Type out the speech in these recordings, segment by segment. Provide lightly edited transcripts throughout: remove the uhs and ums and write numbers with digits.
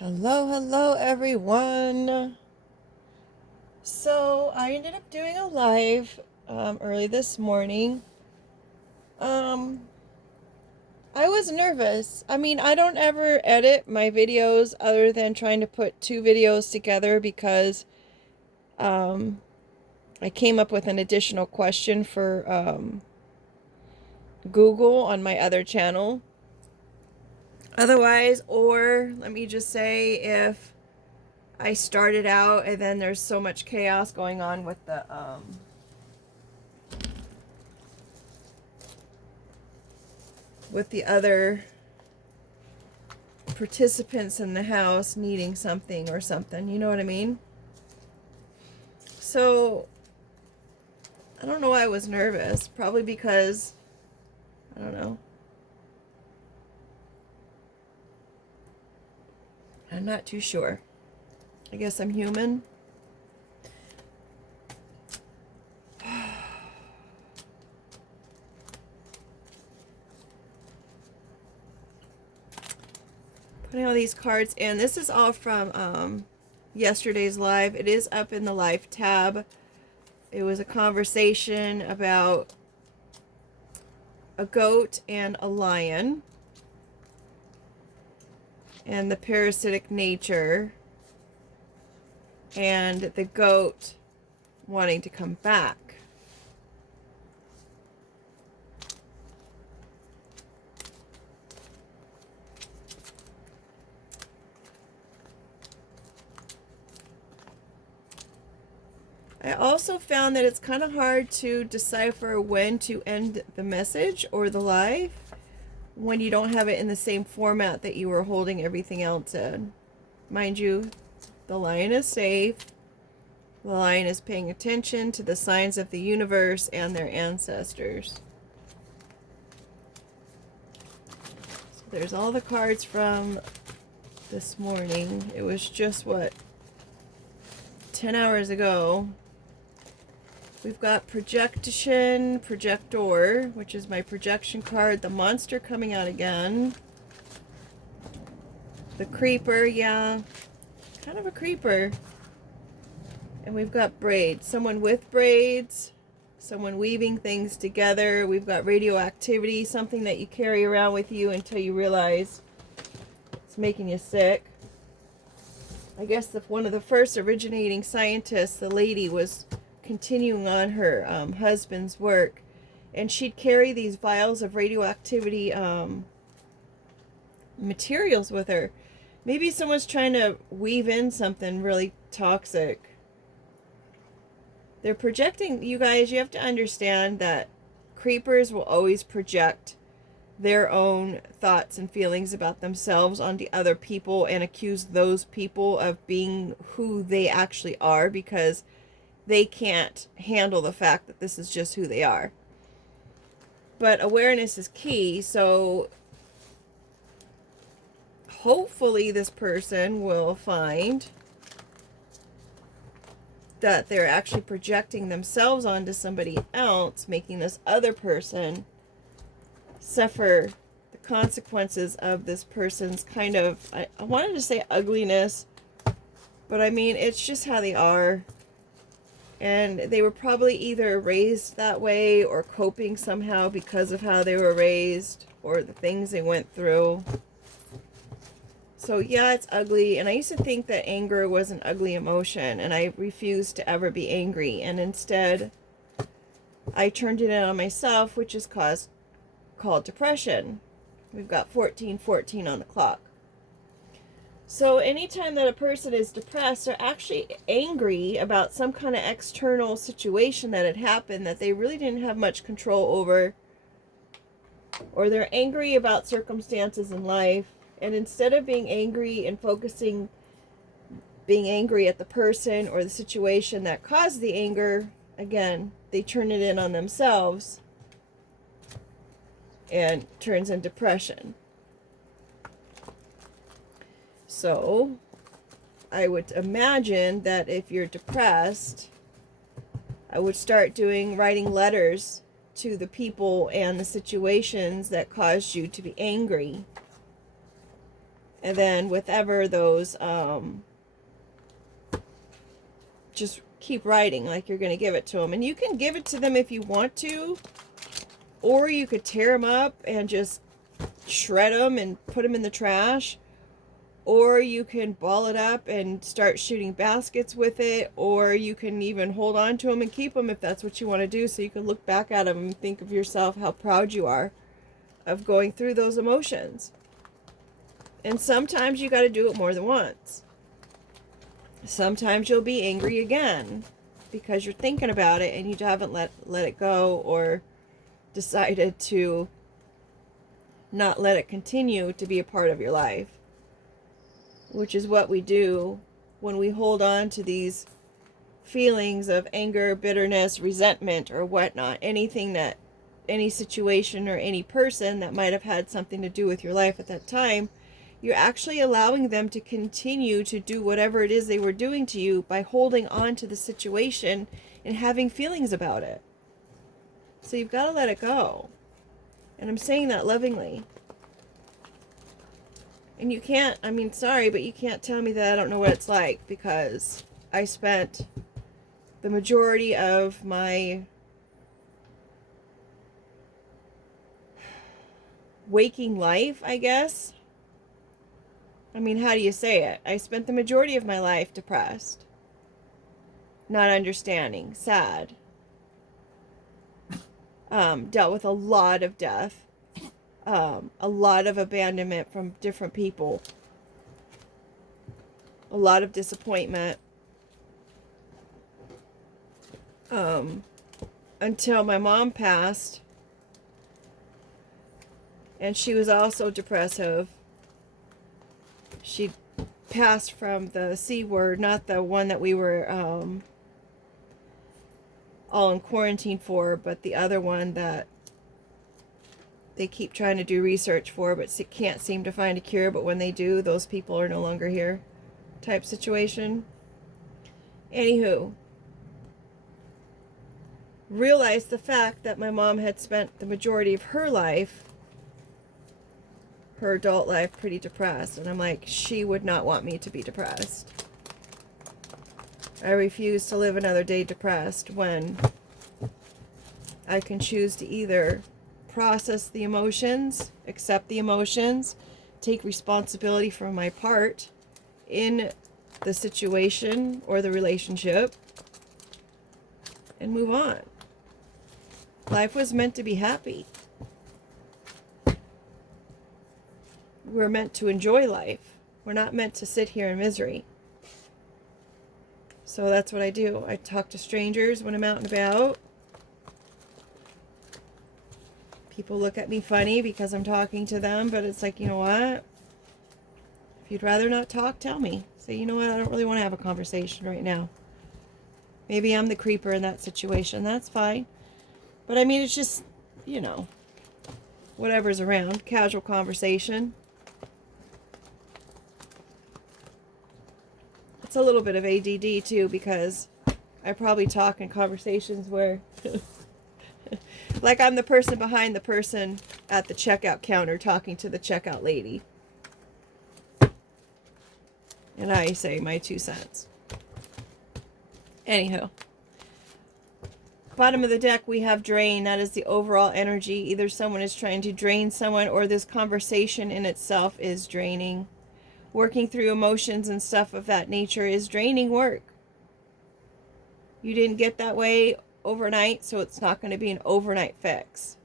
Hello, hello, everyone. So I ended up doing a live early this morning. Um, I was nervous. I mean, I don't ever edit my videos other than trying to put two videos together because um, I came up with an additional question for Google on my other channel. Otherwise, or let me just say, if I started out and then there's so much chaos going on with the other participants in the house needing something or something, you know what I mean? So I don't know why I was nervous. Probably because, I don't know, I'm not too sure. I guess I'm human. Putting all these cards in. This is all from yesterday's live. It is up in the live tab. It was a conversation about a goat and a lion and the parasitic nature and the goat wanting to come back. I also found that it's kind of hard to decipher when to end the message or the live when you don't have it in the same format that you were holding everything else in. Mind you, the lion is safe. The lion is paying attention to the signs of the universe and their ancestors. So there's all the cards from this morning. It was just, 10 hours ago. We've got Projection, Projector, which is my projection card. The Monster coming out again. The Creeper, yeah. Kind of a creeper. And we've got braids. Someone with braids. Someone weaving things together. We've got radioactivity, something that you carry around with you until you realize it's making you sick. I guess one of the first originating scientists, the lady, was continuing on her husband's work, and she'd carry these vials of radioactivity materials with her. Maybe someone's trying to weave in something really toxic. They're projecting. You guys, you have to understand that creepers will always project their own thoughts and feelings about themselves onto other people and accuse those people of being who they actually are, because they can't handle the fact that this is just who they are. But awareness is key, so hopefully this person will find that they're actually projecting themselves onto somebody else, making this other person suffer the consequences of this person's kind of, I wanted to say ugliness, but I mean, it's just how they are. And they were probably either raised that way or coping somehow because of how they were raised or the things they went through. So yeah, it's ugly. And I used to think that anger was an ugly emotion, and I refused to ever be angry. And instead, I turned it in on myself, which is called depression. We've got 1414 on the clock. So anytime that a person is depressed, they're actually angry about some kind of external situation that had happened that they really didn't have much control over, or they're angry about circumstances in life, and instead of being angry and being angry at the person or the situation that caused the anger, again, they turn it in on themselves and turns into depression. So I would imagine that if you're depressed, I would start writing letters to the people and the situations that caused you to be angry. And then with ever those, just keep writing like you're going to give it to them. And you can give it to them if you want to, or you could tear them up and just shred them and put them in the trash. Or you can ball it up and start shooting baskets with it. Or you can even hold on to them and keep them if that's what you want to do. So you can look back at them and think of yourself how proud you are of going through those emotions. And sometimes you got to do it more than once. Sometimes you'll be angry again because you're thinking about it and you haven't let it go, or decided to not let it continue to be a part of your life. Which is what we do when we hold on to these feelings of anger, bitterness, resentment, or whatnot. Anything that, any situation or any person that might have had something to do with your life at that time, you're actually allowing them to continue to do whatever it is they were doing to you by holding on to the situation and having feelings about it. So you've got to let it go. And I'm saying that lovingly. And you can't, I mean, sorry, but you can't tell me that I don't know what it's like, because I spent the majority of my waking life, I guess. I mean, how do you say it? I spent the majority of my life depressed, not understanding, sad. Dealt with a lot of death, a lot of abandonment from different people, a lot of disappointment, until my mom passed, and she was also depressive. She passed from the C word, not the one that we were all in quarantine for, but the other one that they keep trying to do research for, but can't seem to find a cure. But when they do, those people are no longer here type situation. Anywho, realized the fact that my mom had spent the majority of her life, her adult life, pretty depressed. And I'm like, she would not want me to be depressed. I refuse to live another day depressed when I can choose to either process the emotions, accept the emotions, take responsibility for my part in the situation or the relationship, and move on. Life was meant to be happy. We're meant to enjoy life. We're not meant to sit here in misery. So that's what I do. I talk to strangers when I'm out and about. People look at me funny because I'm talking to them, but it's like, you know what? If you'd rather not talk, tell me. Say, you know what? I don't really want to have a conversation right now. Maybe I'm the creeper in that situation. That's fine. But I mean, it's just, you know, whatever's around. Casual conversation. It's a little bit of ADD too, because I probably talk in conversations where like I'm the person behind the person at the checkout counter talking to the checkout lady. And I say my 2 cents. Anywho. Bottom of the deck, we have drain. That is the overall energy. Either someone is trying to drain someone, or this conversation in itself is draining. Working through emotions and stuff of that nature is draining work. You didn't get that way overnight, so it's not going to be an overnight fix.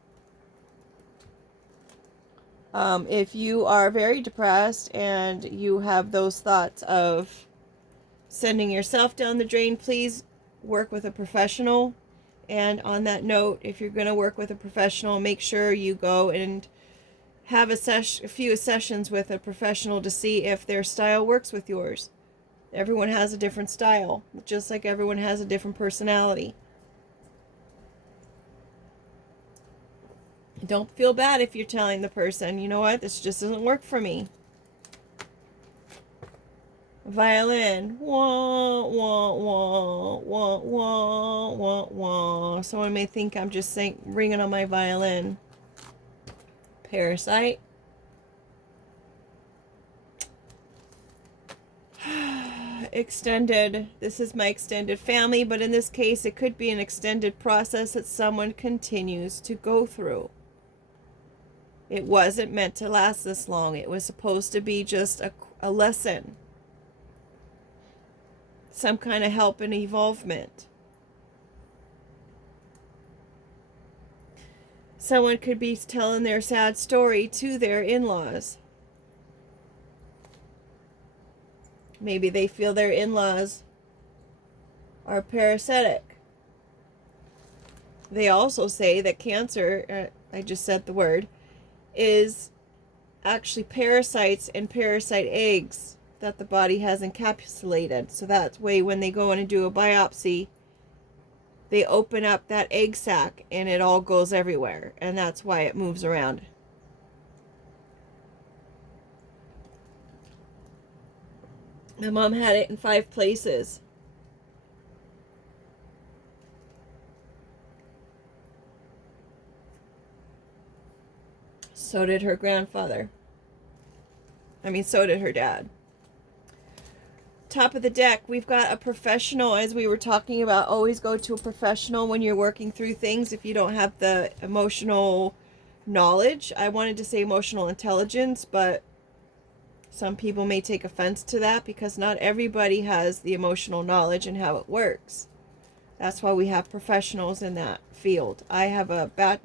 If you are very depressed and you have those thoughts of sending yourself down the drain, please work with a professional. And on that note, if you're going to work with a professional, make sure you go and have a few sessions with a professional to see if their style works with yours. Everyone has a different style, just like everyone has a different personality. Don't feel bad if you're telling the person, you know what, this just doesn't work for me. Violin. Wah, wah, wah, wah, wah, wah, wah. Someone may think I'm just ringing on my violin. Parasite. extended, this is my extended family, but in this case, it could be an extended process that someone continues to go through. It wasn't meant to last this long. It was supposed to be just a lesson, some kind of help and evolvement. Someone could be telling their sad story to their in-laws. Maybe they feel their in-laws are parasitic. They also say that cancer, I just said the word, is actually parasites and parasite eggs that the body has encapsulated. So that's why when they go in and do a biopsy, they open up that egg sac and it all goes everywhere. And that's why it moves around. My mom had it in 5 places. So did her grandfather. So did her dad. Top of the deck, we've got a professional, as we were talking about. Always go to a professional when you're working through things if you don't have the emotional knowledge. I wanted to say emotional intelligence, but some people may take offense to that because not everybody has the emotional knowledge and how it works. That's why we have professionals in that field. I have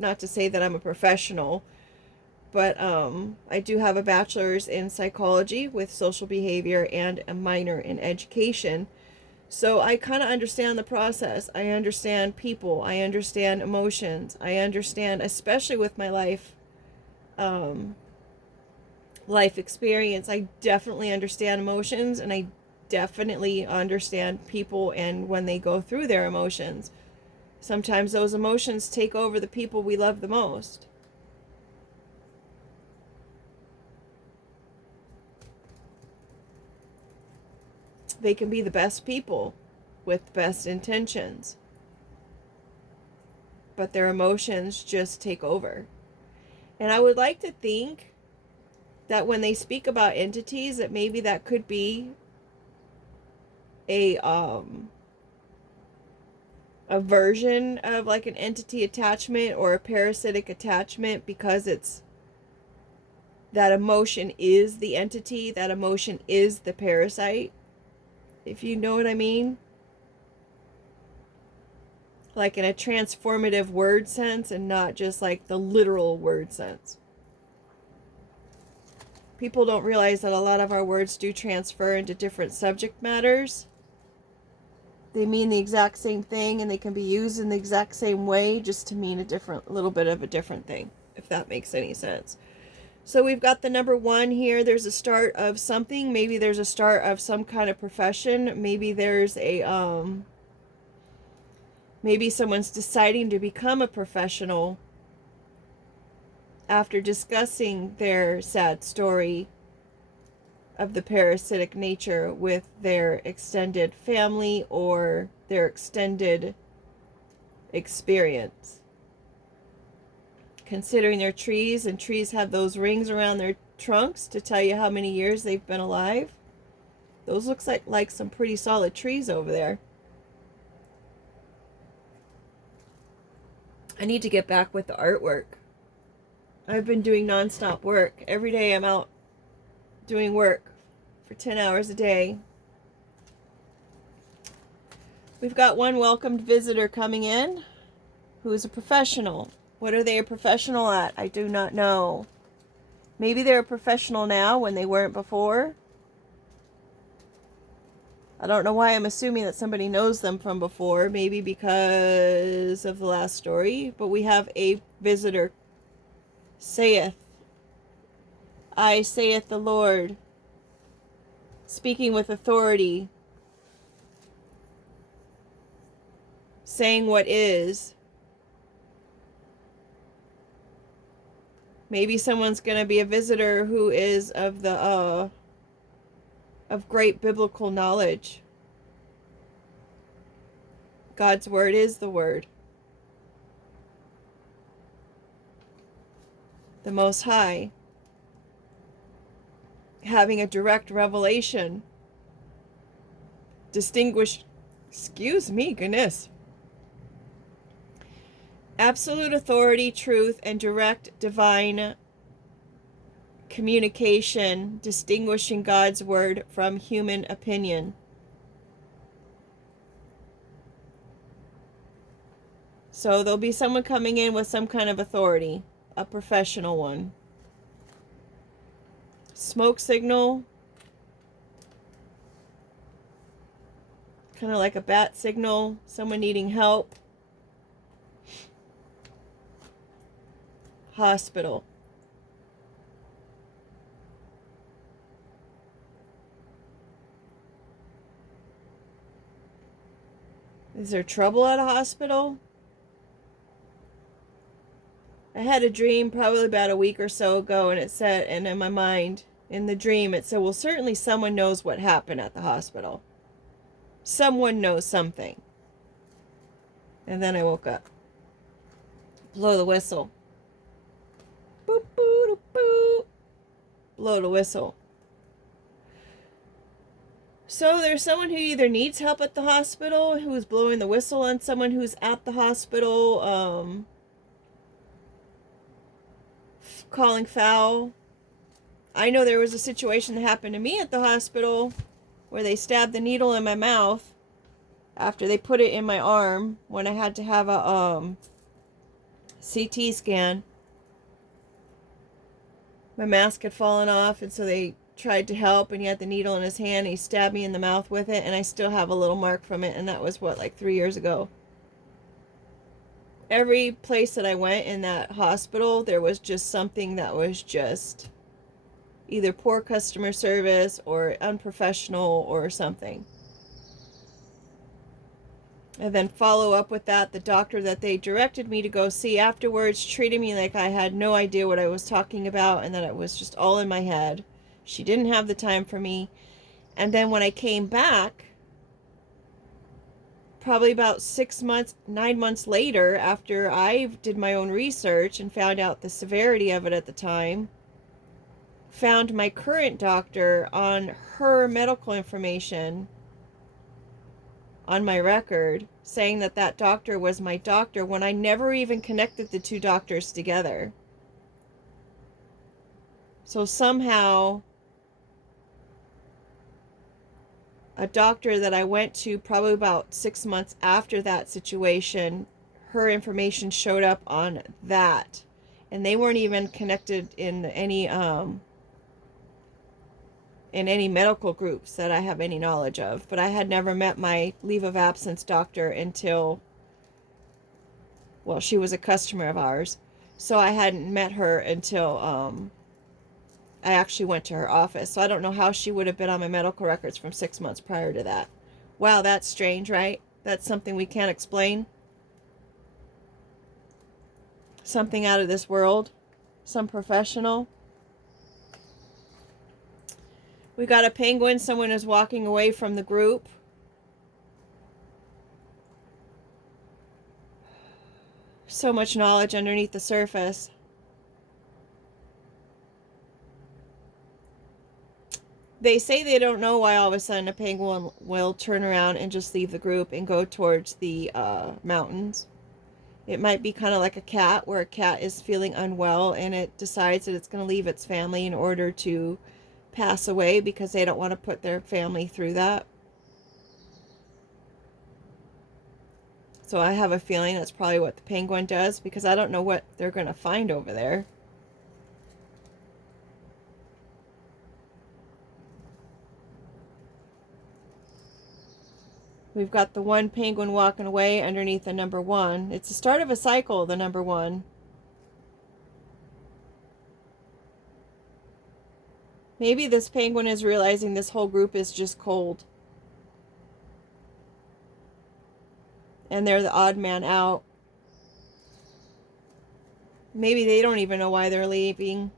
not to say that I'm a professional, but I do have a bachelor's in psychology with social behavior and a minor in education. So I kind of understand the process. I understand people. I understand emotions. I understand, especially with my life experience, I definitely understand emotions, and I definitely understand people and when they go through their emotions. Sometimes those emotions take over the people we love the most. They can be the best people with the best intentions, but their emotions just take over. And I would like to think that when they speak about entities, that maybe that could be a version of like an entity attachment or a parasitic attachment, because it's that emotion is the entity, that emotion is the parasite, if you know what I mean. Like in a transformative word sense and not just like the literal word sense. People don't realize that a lot of our words do transfer into different subject matters. They mean the exact same thing and they can be used in the exact same way just to mean little bit of a different thing, if that makes any sense. So we've got the number 1 here. There's a start of something. Maybe there's a start of some kind of profession. Maybe there's maybe someone's deciding to become a professional after discussing their sad story of the parasitic nature with their extended family or their extended experience. Considering their trees, and trees have those rings around their trunks to tell you how many years they've been alive. Those looks like some pretty solid trees over there. I need to get back with the artwork. I've been doing non-stop work. Every day I'm out doing work for 10 hours a day. We've got one welcomed visitor coming in who is a professional. What are they a professional at? I do not know. Maybe they're a professional now when they weren't before. I don't know why I'm assuming that somebody knows them from before. Maybe because of the last story. But we have a visitor. Saith, I saith the Lord. Speaking with authority. Saying what is. Maybe someone's going to be a visitor who is of great biblical knowledge. God's word is the word. The Most High. Having a direct revelation distinguish, excuse me, goodness. Absolute authority, truth, and direct divine communication, distinguishing God's word from human opinion. So there'll be someone coming in with some kind of authority, a professional one. Smoke signal, kind of like a bat signal, someone needing help. Hospital. Is there trouble at a hospital? I had a dream probably about a week or so ago, and it said, and in my mind, in the dream, it said, well, certainly someone knows what happened at the hospital. Someone knows something. And then I woke up. Blow the whistle. Boop, boop, boop. Blow the whistle. So there's someone who either needs help at the hospital, who's blowing the whistle on someone who's at the hospital, calling foul. I know there was a situation that happened to me at the hospital where they stabbed the needle in my mouth after they put it in my arm when I had to have a CT scan. My mask had fallen off, and so they tried to help, and he had the needle in his hand, and he stabbed me in the mouth with it, and I still have a little mark from it, and that was, what, like 3 years ago. Every place that I went in that hospital, there was just something that was just either poor customer service or unprofessional or something. And then follow up with that, the doctor that they directed me to go see afterwards treated me like I had no idea what I was talking about and that it was just all in my head. She didn't have the time for me. And then when I came back, probably about 9 months later, after I did my own research and found out the severity of it at the time, found my current doctor on her medical information on my record, saying that that doctor was my doctor when I never even connected the two doctors together. So somehow a doctor that I went to probably about 6 months after that situation, her information showed up on that, and they weren't even connected in any medical groups that I have any knowledge of. But I had never met my leave of absence doctor until, well, she was a customer of ours, so I hadn't met her until I actually went to her office. So I don't know how she would have been on my medical records from 6 months prior to that. Wow, that's strange, right? That's something we can't explain. Something out of this world. Some professional. We got a penguin. Someone is walking away from the group. So much knowledge underneath the surface. They say they don't know why all of a sudden a penguin will turn around and just leave the group and go towards the mountains. It might be kind of like a cat, where a cat is feeling unwell and it decides that it's going to leave its family in order to pass away because they don't want to put their family through that. So I have a feeling that's probably what the penguin does, because I don't know what they're going to find over there. We've got the one penguin walking away underneath the number 1. It's the start of a cycle, the number 1. Maybe this penguin is realizing this whole group is just cold. And they're the odd man out. Maybe they don't even know why they're leaving.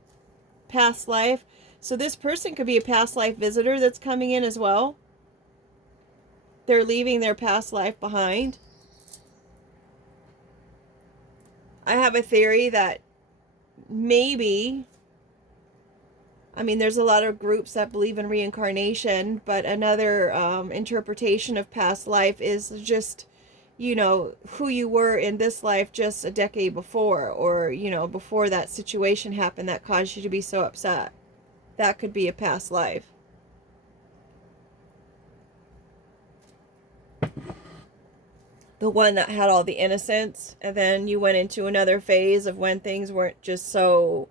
Past life. So this person could be a past life visitor that's coming in as well. They're leaving their past life behind. I have a theory that maybe I mean, there's a lot of groups that believe in reincarnation, but another interpretation of past life is just, you know, who you were in this life just a decade before, or, you know, before that situation happened that caused you to be so upset. That could be a past life. The one that had all the innocence, and then you went into another phase of when things weren't just so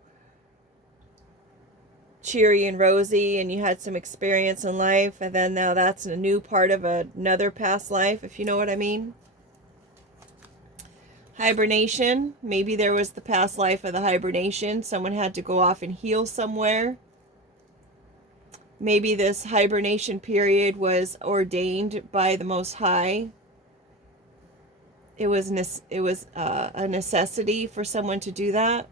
cheery and rosy and you had some experience in life, and then now that's a new part of another past life, if you know what I mean. Hibernation, maybe there was the past life of the hibernation. Someone had to go off and heal somewhere. Maybe this hibernation period was ordained by the Most High. It was a necessity for someone to do that.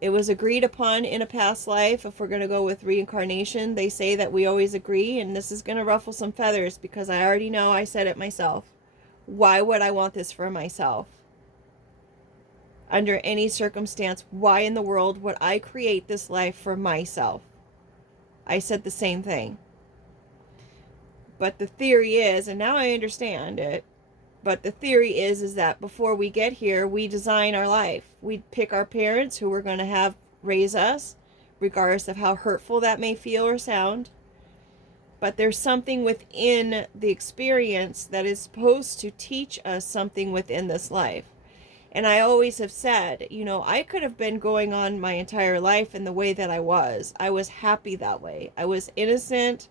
It was agreed upon in a past life. If we're going to go with reincarnation, they say that we always agree, and this is going to ruffle some feathers because I already know I said it myself. Why would I want this for myself? Under any circumstance, why in the world would I create this life for myself? I said the same thing. But the theory is, and now I understand it, but the theory is that before we get here, we design our life. We pick our parents who we're going to have raise us, regardless of how hurtful that may feel or sound. But there's something within the experience that is supposed to teach us something within this life. And I always have said, you know, I could have been going on my entire life in the way that I was. I was happy that way. I was innocent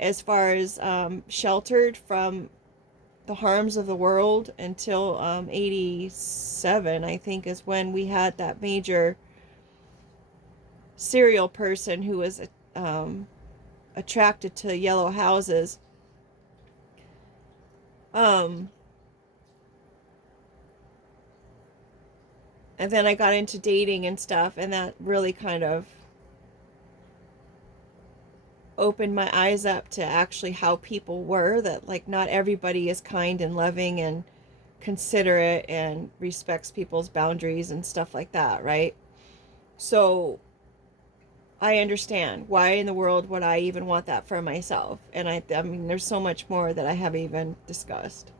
as far as sheltered from the harms of the world until 87, I think, is when we had that major serial person who was attracted to yellow houses. And then I got into dating and stuff, and that really kind of opened my eyes up to actually how people were, that like not everybody is kind and loving and considerate and respects people's boundaries and stuff like that, right? So I understand why in the world would I even want that for myself. And I mean, there's so much more that I haven't even discussed.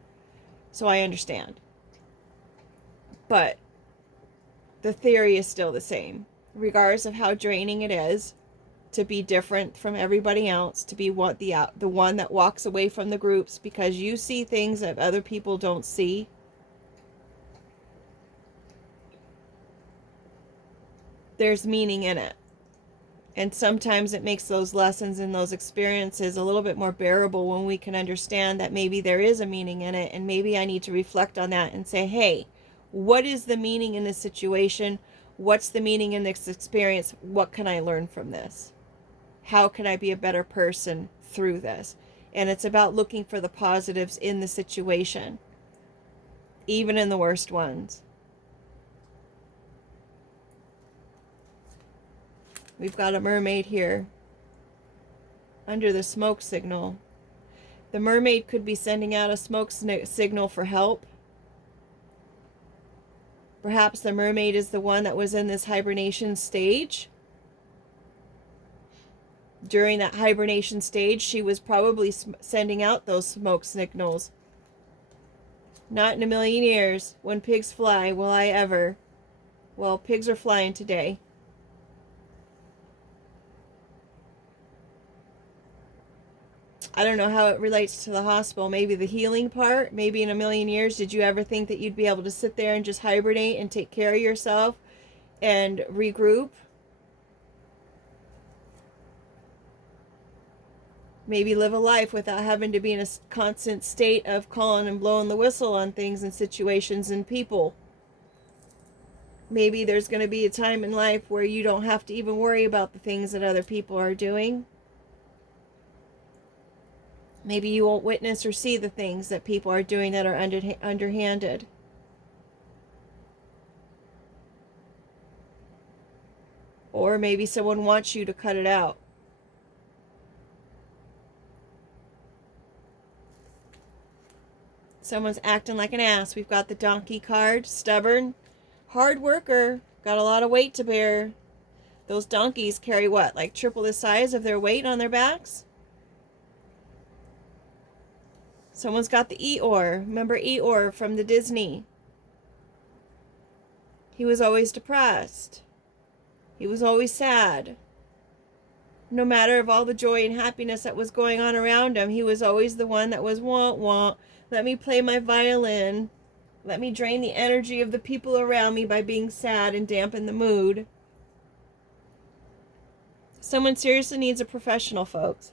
So I understand. But the theory is still the same, regardless of how draining it is to be different from everybody else, to be the one that walks away from the groups because you see things that other people don't see. There's meaning in it. And sometimes it makes those lessons and those experiences a little bit more bearable when we can understand that maybe there is a meaning in it, and maybe I need to reflect on that and say, hey, what is the meaning in this situation? What's the meaning in this experience? What can I learn from this? How can I be a better person through this? And it's about looking for the positives in the situation, even in the worst ones. We've got a mermaid here under the smoke signal. The mermaid could be sending out a smoke signal for help. Perhaps the mermaid is the one that was in this hibernation stage. During that hibernation stage, she was probably sending out those smoke signals. Not in a million years, when pigs fly, will I ever. Well, pigs are flying today. I don't know how it relates to the hospital. Maybe the healing part. Maybe in a million years, did you ever think that you'd be able to sit there and just hibernate and take care of yourself and regroup? Maybe live a life without having to be in a constant state of calling and blowing the whistle on things and situations and people. Maybe there's going to be a time in life where you don't have to even worry about the things that other people are doing. Maybe you won't witness or see the things that people are doing that are underhanded. Or maybe someone wants you to cut it out. Someone's acting like an ass. We've got the donkey card. Stubborn. Hard worker. Got a lot of weight to bear. Those donkeys carry what, like triple the size of their weight on their backs? Someone's got the Eeyore. Remember Eeyore from the Disney? He was always depressed. He was always sad. No matter of all the joy and happiness that was going on around him, he was always the one that was wah. Let me play my violin. Let me drain the energy of the people around me by being sad and dampen the mood. Someone seriously needs a professional, folks.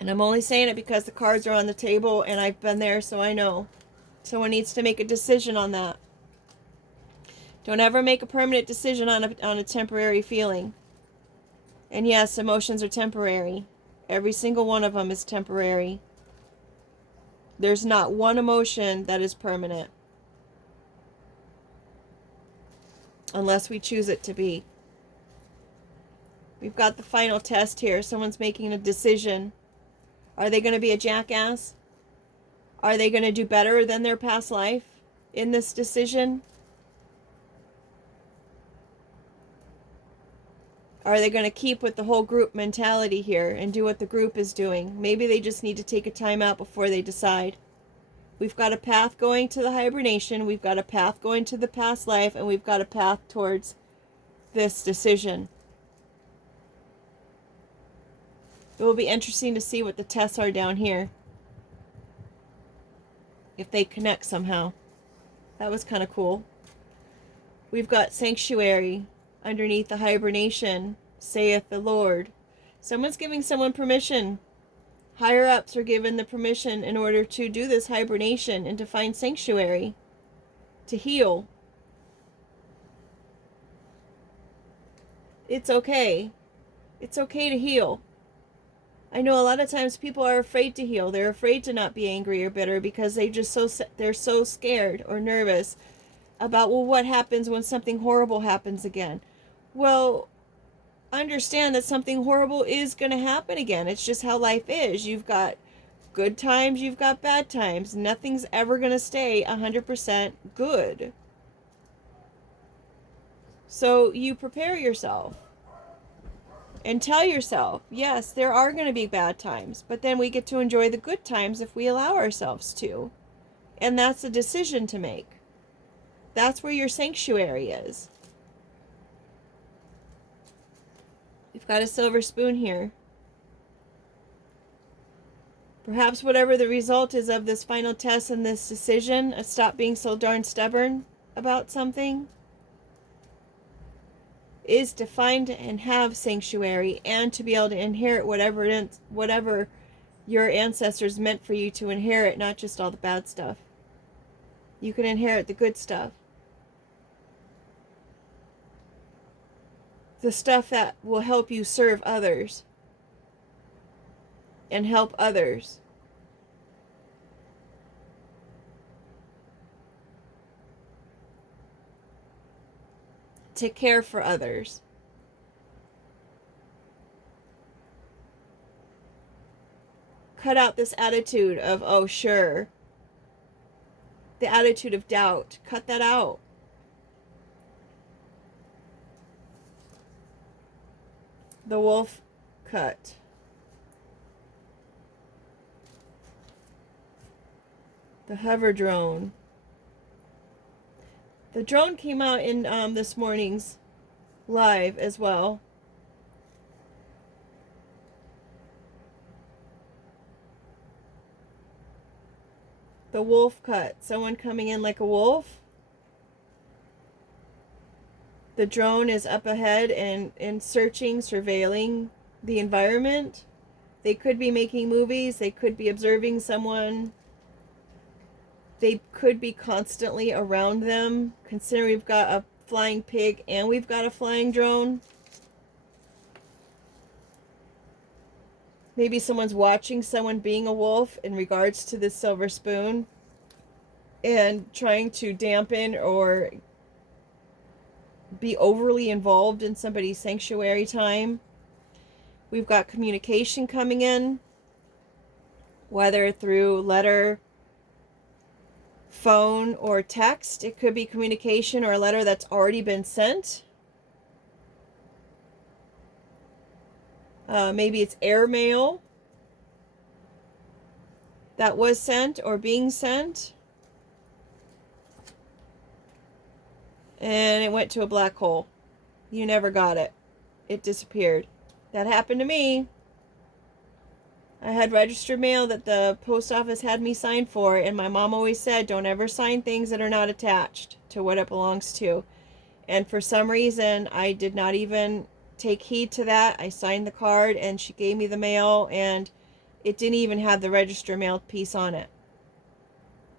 And I'm only saying it because the cards are on the table and I've been there, so I know. Someone needs to make a decision on that. Don't ever make a permanent decision on a temporary feeling. And yes, emotions are temporary. Every single one of them is temporary. There's not one emotion that is permanent. Unless we choose it to be. We've got the final test here. Someone's making a decision. Are they going to be a jackass? Are they going to do better than their past life in this decision? Are they going to keep with the whole group mentality here and do what the group is doing? Maybe they just need to take a time out before they decide. We've got a path going to the hibernation. We've got a path going to the past life. And we've got a path towards this decision. It will be interesting to see what the tests are down here. If they connect somehow. That was kind of cool. We've got sanctuary underneath the hibernation, saith the Lord. Someone's giving someone permission. Higher ups are given the permission in order to do this hibernation and to find sanctuary, to heal. It's okay. It's okay to heal. I know a lot of times people are afraid to heal. They're afraid to not be angry or bitter because they're so scared or nervous about, well, what happens when something horrible happens again? Well, understand that something horrible is going to happen again. It's just how life is. You've got good times, you've got bad times. Nothing's ever going to stay 100% good. So you prepare yourself and tell yourself, yes, there are going to be bad times, but then we get to enjoy the good times if we allow ourselves to. And that's a decision to make. That's where your sanctuary is. You've got a silver spoon here. Perhaps whatever the result is of this final test and this decision, stop being so darn stubborn about something, is to find and have sanctuary and to be able to inherit whatever your ancestors meant for you to inherit, not just all the bad stuff. You can inherit the good stuff. The stuff that will help you serve others and help others. To care for others. Cut out this attitude of, oh, sure. The attitude of doubt. Cut that out. The wolf cut. The hover drone. The drone came out in this morning's live as well. The wolf cut. Someone coming in like a wolf. The drone is up ahead and searching, surveilling the environment. They could be making movies. They could be observing someone. They could be constantly around them. Considering we've got a flying pig and we've got a flying drone. Maybe someone's watching someone being a wolf in regards to this silver spoon and trying to dampen or be overly involved in somebody's sanctuary time. We've got communication coming in, whether through letter, phone or text. It could be communication or a letter that's already been sent. Maybe it's airmail that was sent or being sent. And it went to a black hole. You never got it. It disappeared. That happened to me. I had registered mail that the post office had me sign for, and my mom always said, don't ever sign things that are not attached to what it belongs to. And for some reason, I did not even take heed to that. I signed the card, and she gave me the mail, and it didn't even have the registered mail piece on it.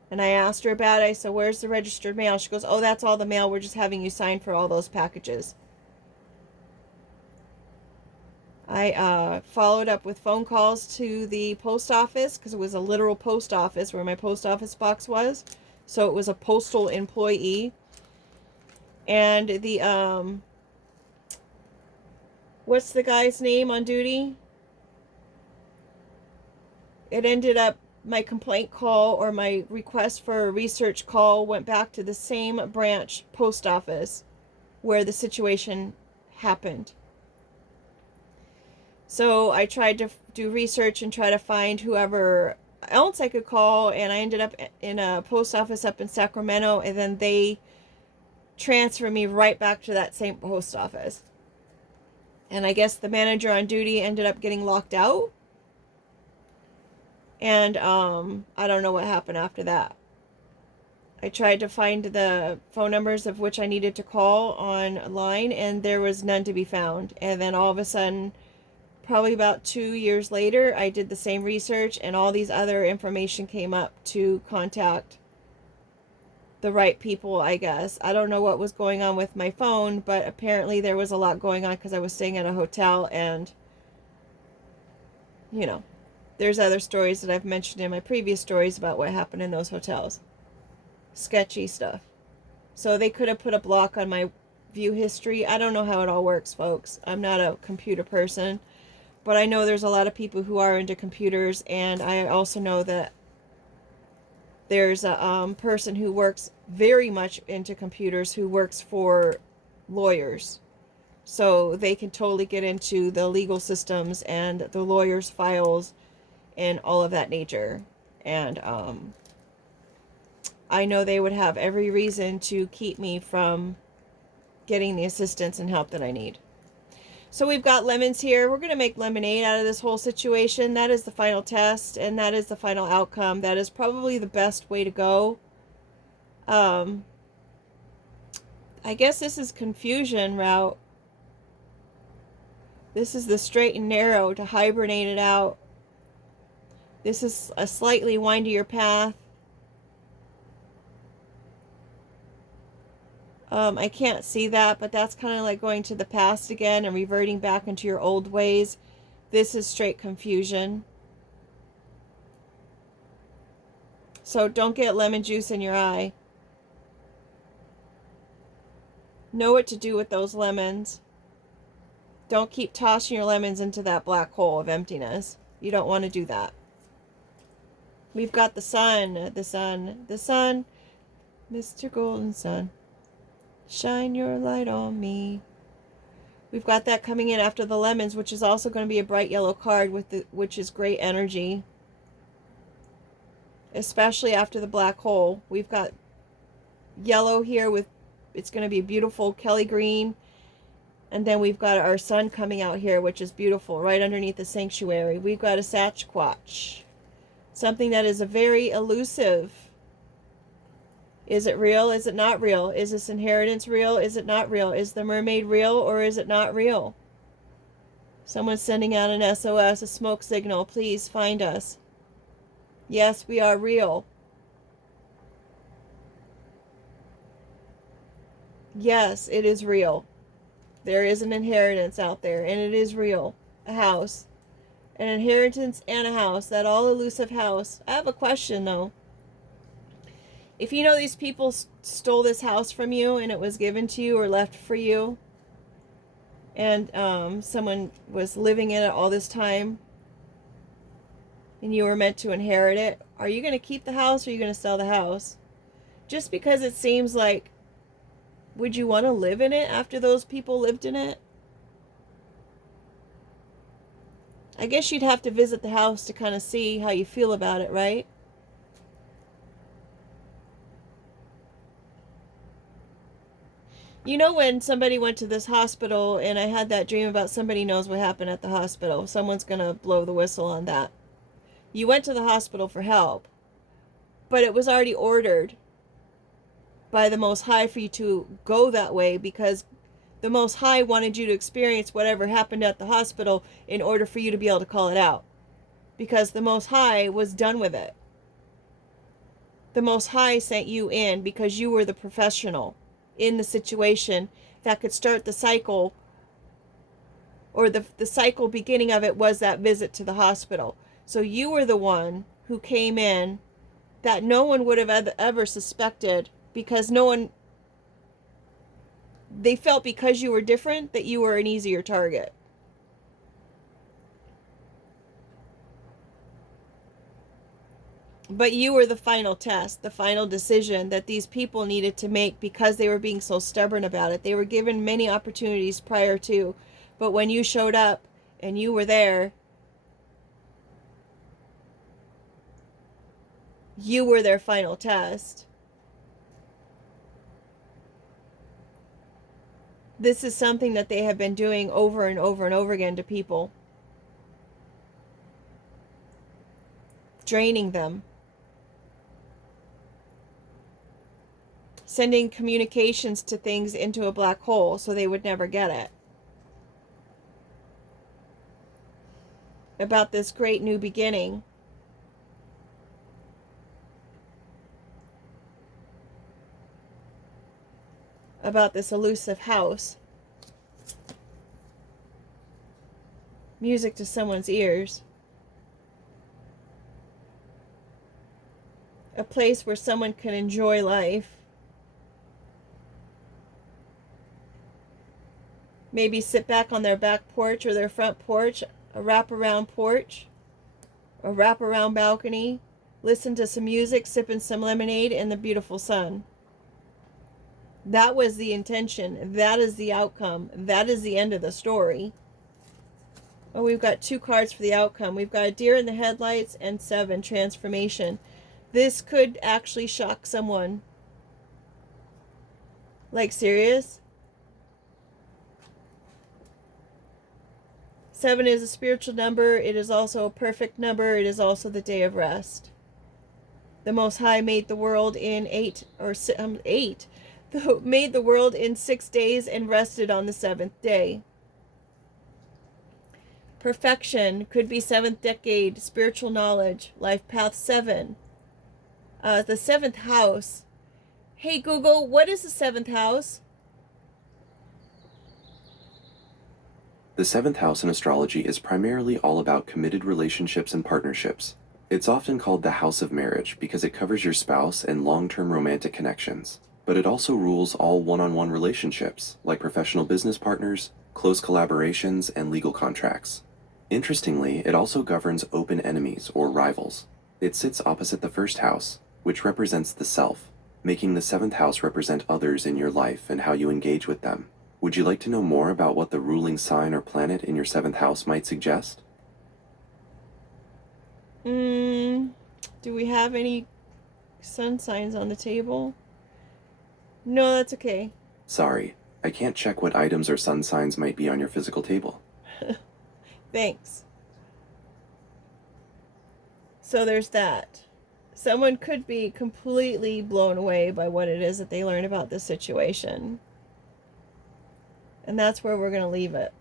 And I asked her about it. I said, where's the registered mail? She goes, oh, that's all the mail. We're just having you sign for all those packages. I followed up with phone calls to the post office because it was a literal post office where my post office box was. So it was a postal employee. And the, what's the guy's name on duty? It ended up, my complaint call or my request for a research call went back to the same branch post office where the situation happened. So I tried to do research and try to find whoever else I could call, and I ended up in a post office up in Sacramento, and then they transferred me right back to that same post office. And I guess the manager on duty ended up getting locked out. And I don't know what happened after that. I tried to find the phone numbers of which I needed to call online, and there was none to be found. And then all of a sudden, probably about 2 years later, I did the same research, and all these other information came up to contact the right people, I guess. I don't know what was going on with my phone, but apparently there was a lot going on because I was staying at a hotel, and, you know, there's other stories that I've mentioned in my previous stories about what happened in those hotels. Sketchy stuff. So they could have put a block on my view history. I don't know how it all works, folks. I'm not a computer person. But I know there's a lot of people who are into computers, and I also know that there's a person who works very much into computers who works for lawyers. So they can totally get into the legal systems and the lawyers' files and all of that nature. And I know they would have every reason to keep me from getting the assistance and help that I need. So we've got lemons here. We're going to make lemonade out of this whole situation. That is the final test, and that is the final outcome. That is probably the best way to go. I guess this is confusion route. This is the straight and narrow to hibernate it out. This is a slightly windier path. I can't see that, but that's kind of like going to the past again and reverting back into your old ways. This is straight confusion. So don't get lemon juice in your eye. Know what to do with those lemons. Don't keep tossing your lemons into that black hole of emptiness. You don't want to do that. We've got the sun, the sun, the sun, Mr. Golden Sun. Shine your light on me. We've got that coming in after the lemons, which is also going to be a bright yellow card, which is great energy. Especially after the black hole. We've got yellow here with, it's going to be beautiful Kelly green. And then we've got our sun coming out here, which is beautiful, right underneath the sanctuary. We've got a Sasquatch. Something that is a very elusive. Is it real? Is it not real? Is this inheritance real? Is it not real? Is the mermaid real or is it not real? Someone's sending out an SOS, a smoke signal. Please find us. Yes, we are real. Yes, it is real. There is an inheritance out there, and it is real. A house. An inheritance and a house. That all elusive house. I have a question, though. If you know these people stole this house from you and it was given to you or left for you, and someone was living in it all this time, and you were meant to inherit it, are you going to keep the house or are you going to sell the house? just because it seems like, would you want to live in it after those people lived in it? I guess you'd have to visit the house to kind of see how you feel about it, right? You know, when somebody went to this hospital and I had that dream about somebody knows what happened at the hospital, someone's going to blow the whistle on that. You went to the hospital for help, but it was already ordered by the Most High for you to go that way, because the Most High wanted you to experience whatever happened at the hospital in order for you to be able to call it out, because the Most High was done with it. The Most High sent you in because you were the professional in the situation that could start the cycle, or the cycle beginning of it was that visit to the hospital. So you were the one who came in that no one would have ever suspected, because no one, they felt because you were different that you were an easier target. But you were the final test, the final decision that these people needed to make, because they were being so stubborn about it. They were given many opportunities prior to, but when you showed up and you were there, you were their final test. This is something that they have been doing over and over and over again to people. Draining them. Sending communications to things into a black hole so they would never get it. About this great new beginning. About this elusive house. Music to someone's ears. A place where someone can enjoy life. Maybe sit back on their back porch or their front porch, a wraparound porch, a wraparound balcony, listen to some music, sipping some lemonade in the beautiful sun. That was the intention. That is the outcome. That is the end of the story. Oh, we've got 2 cards for the outcome. We've got a deer in the headlights and 7, transformation. This could actually shock someone. Like, serious? 7 is a spiritual number. It is also a perfect number. It is also the day of rest. The Most High made the world in 8 made the world in 6 days and rested on the 7th day. Perfection could be 7th decade, spiritual knowledge, life path 7. The 7th house. Hey Google, what is the 7th house? The 7th house in astrology is primarily all about committed relationships and partnerships. It's often called the house of marriage because it covers your spouse and long-term romantic connections. But it also rules all one-on-one relationships, like professional business partners, close collaborations, and legal contracts. Interestingly, it also governs open enemies or rivals. It sits opposite the 1st house, which represents the self, making the 7th house represent others in your life and how you engage with them. Would you like to know more about what the ruling sign or planet in your 7th house might suggest? Do we have any sun signs on the table? No, that's okay. Sorry, I can't check what items or sun signs might be on your physical table. Thanks. So there's that. Someone could be completely blown away by what it is that they learn about this situation. And that's where we're going to leave it.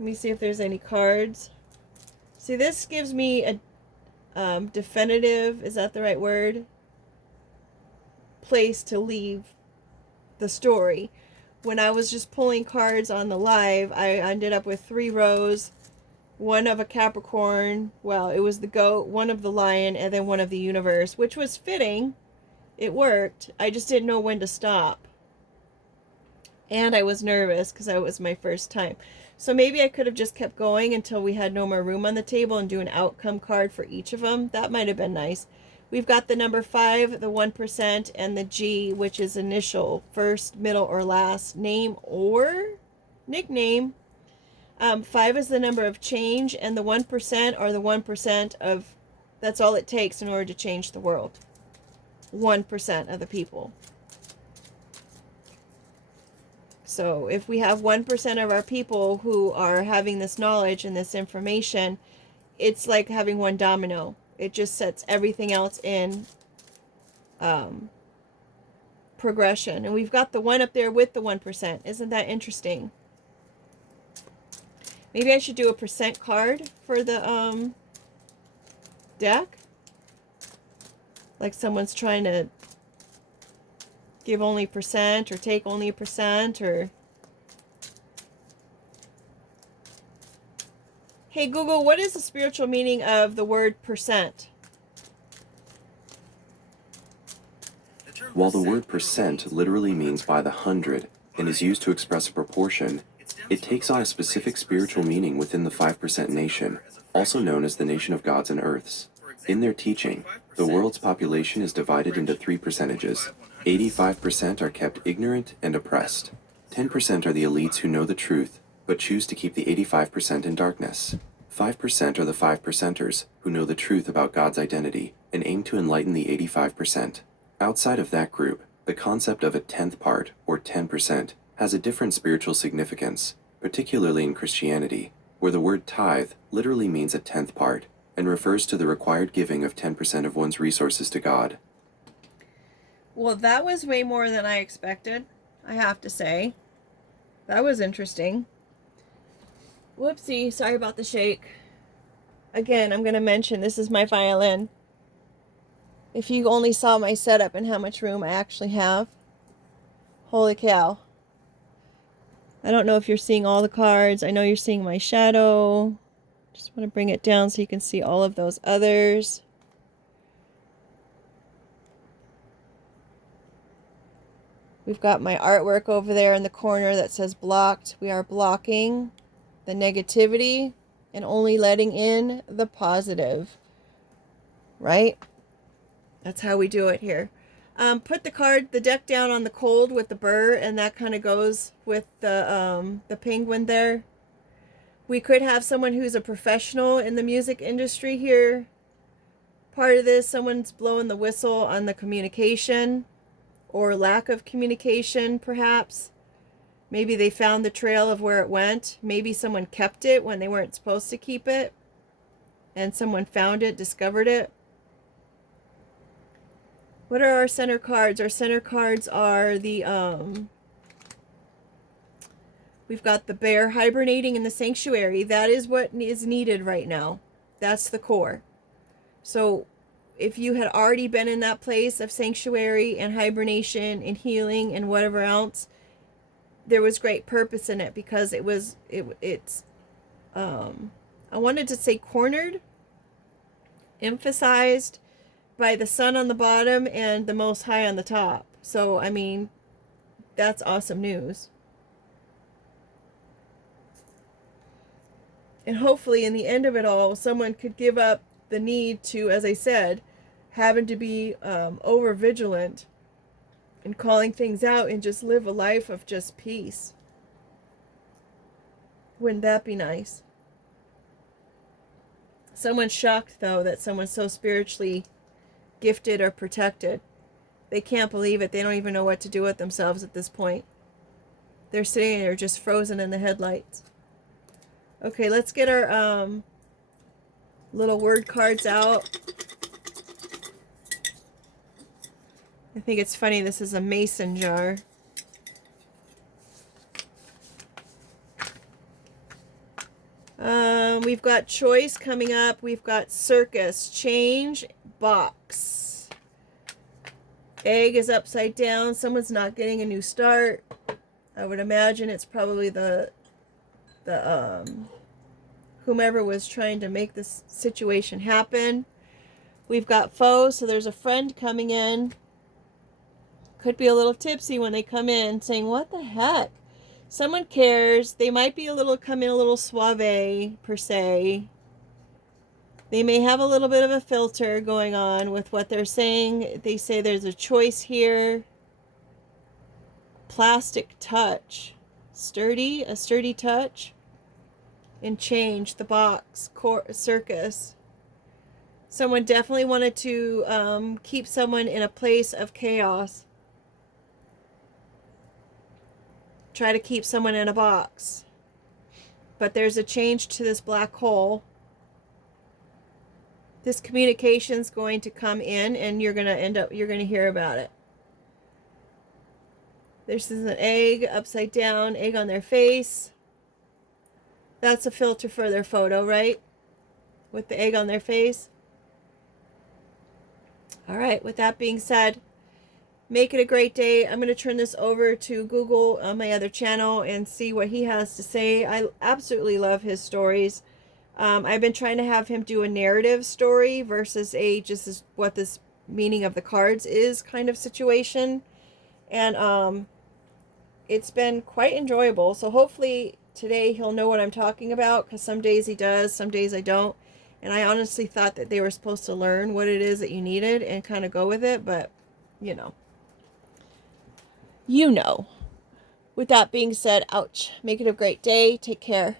Let me see if there's any cards. See, this gives me a definitive, is that the right word? Place to leave the story. When I was just pulling cards on the live, I ended up with 3 rows. One of a Capricorn, well, it was the goat, one of the lion, and then one of the universe, which was fitting. It worked. I just didn't know when to stop. And I was nervous because it was my first time. So maybe I could have just kept going until we had no more room on the table and do an outcome card for each of them. That might have been nice. We've got the number 5, the 1%, and the G, which is initial, first, middle, or last, name or nickname. 5 is the number of change, and the 1% are the 1% of, that's all it takes in order to change the world. 1% of the people. So if we have 1% of our people who are having this knowledge and this information, it's like having one domino. It just sets everything else in progression. And we've got the 1 up there with the 1%. Isn't that interesting? Maybe I should do a percent card for the deck. Like someone's trying to give only percent or take only a percent, or hey Google, what is the spiritual meaning of the word percent? While the word percent literally means by the hundred and is used to express a proportion, it takes on a specific spiritual meaning within the 5% nation, also known as the nation of gods and earths. In their teaching, the world's population is divided into 3 percentages. 85% are kept ignorant and oppressed. 10% are the elites who know the truth, but choose to keep the 85% in darkness. 5% are the 5%ers, who know the truth about God's identity, and aim to enlighten the 85%. Outside of that group, the concept of a 10th part, or 10%, has a different spiritual significance, particularly in Christianity, where the word tithe literally means a 10th part, and refers to the required giving of 10% of one's resources to God. Well, that was way more than I expected, I have to say. That was interesting. Whoopsie, sorry about the shake. Again, I'm going to mention this is my violin. If you only saw my setup and how much room I actually have. Holy cow. I don't know if you're seeing all the cards. I know you're seeing my shadow. Just want to bring it down so you can see all of those others. We've got my artwork over there in the corner that says blocked. We are blocking the negativity and only letting in the positive. Right? That's how we do it here. Put the deck down on the cold with the burr, and that kind of goes with the penguin there. We could have someone who's a professional in the music industry here. Part of this, someone's blowing the whistle on the communication or lack of communication, perhaps. Maybe they found the trail of where it went. Maybe someone kept it when they weren't supposed to keep it, and someone found it, discovered it. What are our center cards? Our center cards are the, we've got the bear hibernating in the sanctuary. That is what is needed right now. That's the core. So if you had already been in that place of sanctuary and hibernation and healing and whatever else, there was great purpose in it, because it's I wanted to say cornered, emphasized by the sun on the bottom and the Most High on the top. So, I mean, that's awesome news. And hopefully in the end of it all, someone could give up the need to, as I said, having to be over vigilant and calling things out, and just live a life of just peace. Wouldn't that be nice? Someone's shocked, though, that someone's so spiritually gifted or protected. They can't believe it. They don't even know what to do with themselves at this point. They're sitting there just frozen in the headlights. Okay, let's get our little word cards out. I think it's funny, this is a mason jar. We've got choice coming up. We've got circus, change, box. Egg is upside down. Someone's not getting a new start. I would imagine it's probably the whomever was trying to make this situation happen. We've got foes, so there's a friend coming in. Could be a little tipsy when they come in, saying, what the heck? Someone cares. They might be come in a little suave, per se. They may have a little bit of a filter going on with what they're saying. They say there's a choice here. Plastic touch. Sturdy, a sturdy touch. And change, the box, circus. Someone definitely wanted to keep someone in a place of chaos. Try to keep someone in a box. But there's a change to this black hole. This communication's going to come in and you're going to hear about it. This is an egg upside down, egg on their face. That's a filter for their photo, right? With the egg on their face. All right, with that being said, make it a great day. I'm going to turn this over to Google on my other channel and see what he has to say. I absolutely love his stories. I've been trying to have him do a narrative story versus just what this meaning of the cards is kind of situation. And it's been quite enjoyable. So hopefully today he'll know what I'm talking about, because some days he does, some days I don't. And I honestly thought that they were supposed to learn what it is that you needed and kind of go with it. But, you know. With that being said, ouch. Make it a great day. Take care.